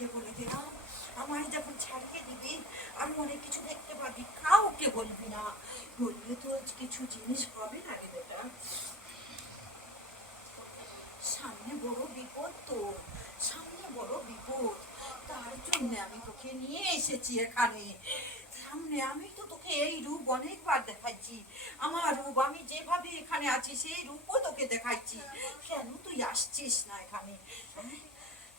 কাউকে বলে দে না আমায় যখন ছাড়িয়ে দিবি, আমি অনেক কিছু দেখতে পাবি। কাউকে বলবি না। বললে তো কিছু জিনিস হবে না রে বেটা। সামনে বড় বিপদ তো সামনে বড় বিপদ। তার জন্য আমি তোকে নিয়ে এসেছি এখানে। সামনে আমি তো তোকে এই রূপ অনেকবার দেখাচ্ছি। আমার রূপ, আমি যেভাবে এখানে আছি, সেই রূপও তোকে দেখাচ্ছি। কেন তুই আসছিস না এখানে? হ্যাঁ?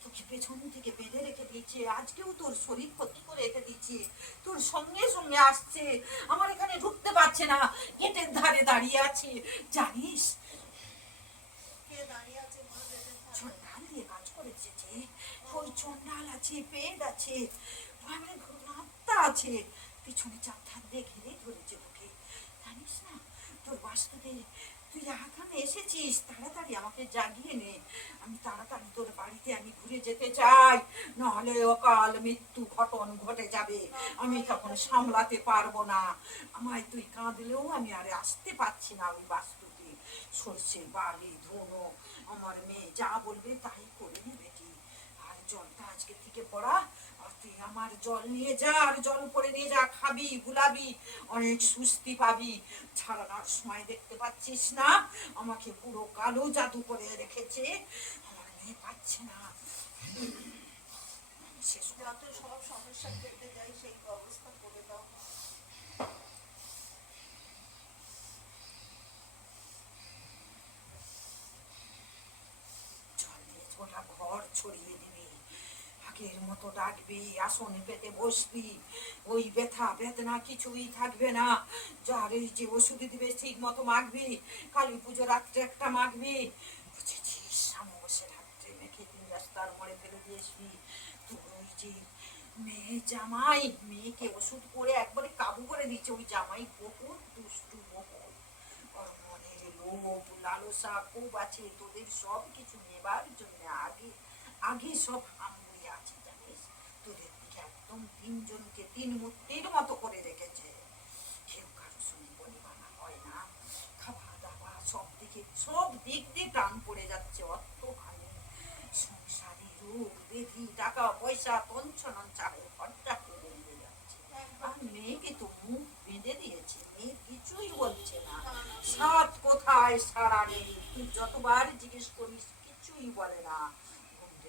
তোকে পেছন থেকে বেঁধে রেখে দিয়েছে। আজকেও তোর শরীর ক্ষতি করে রেখে দিচ্ছে তোর সঙ্গে সঙ্গে আসছে। আমার এখানে ঢুকতে পারছে না। গেটের ধারে দাঁড়িয়ে আছে। জানিস? চন্ডাল দিয়ে কাজ করেছে যে। ওই চন্ডাল আছে পেট আছে। আত্মা আছে। পিছনে চাপথার দিয়ে ঘিরে ধরেছে তোকে জানিস না? তোর বাস্তুতে তুই এখানে এসেছিস? তাড়াতাড়ি আমাকে জাগিয়ে নে। আমি তাড়াতাড়ি তোর বাড়িতে আমি ঘুরে যেতে চাই। নাহলে অকাল মৃত্যু ঘটন ঘটে যাবে। আমি তখন সামলাতে পারব না। আমায় তুই কাঁদলেও আমি আর আসতে পারছি না ওই বাস্তুতে। সর্ষে, বালি, ধুনো, আমার মেয়ে যা বলবে তাই করে নেবে আর জলটা আজকে থেকে পড়া। আর তুই আমার জল নিয়ে যা, আর জল করে নিয়ে যা, খাবি, গুলাবি, অনেক সুস্থি পাবি। ছাড়ানোর সময় দেখতে পাচ্ছিস না? আমাকে পুরো কালো জাদু করে রেখেছে। আমার মেয়ে পাচ্ছে না। সব সমস্যা কেটে যায়, সেই ব্যবস্থা করে দাও। ছড়িয়ে দিবি আগের মতো ডাকবি, আসন পেতে বসবি, ওই ব্যথা বেদনা কিছুই থাকবে না। যার এই যে ওষুধ দিবে ঠিক মতো মাখবি, কালী পুজো রাত্রে একটা মাখবি। বুঝেছিস অমাবস্যা রাত্রে মেখে দিন রাস্তার মোড়ে ফেলে দিয়ে আসবি। তোর ওই যে মেয়ে জামাই, মেয়েকে ওষুধ করে একবারে কাবু করে দিচ্ছে ওই জামাই বহুত দুষ্টু মনের লোভ, লালসা, খুব আছে। তোদের সব কিছু নেবার জন্য আগে আগে সব হামুড়ি একদম তিনজনকে তিন মূর্তির মতো করে রেখেছে। কেউ কারও সঙ্গে বলিবানা হয় না। খাওয়া দাওয়া সব দিকে সব দিক দিয়ে টান পড়ে যাচ্ছে অর্থ ভালো সংসারী রোগ বেধি টাকা পয়সা তঞ্চনন চালে খরচা করে দিয়ে যাচ্ছে। আর মেয়েকে তো মুখ বেঁধে দিয়েছে। মেয়ে কিছুই বলছে না। সাত কোথায় সারা নেই তুই যতবার জিজ্ঞেস করিস কিছুই বলে না।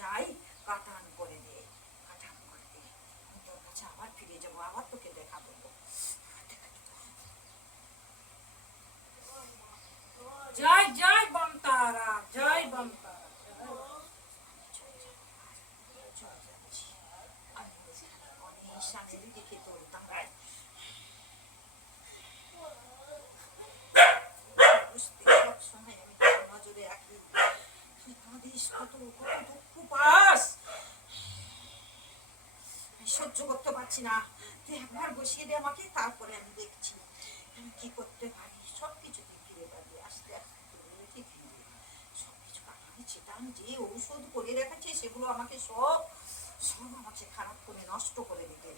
যাই কাটান করে দে কাটান করে দে। তোর কাছে আবার ফিরে যাব, আবার তোকে দেখা দেবো সহ্য করতে পারছি না। তুই একবার বসিয়ে দে আমাকে, তারপরে আমি দেখছি। আমি কি করতে পারি? সব কিছু ফিরে পাবি। আস্তে আস্তে ফিরবি সব কিছু কাটানি ছিটান যে ঔষধ করে রেখেছে, সেগুলো আমাকে সব সব আমাকে খারাপ করে নষ্ট করে দিতে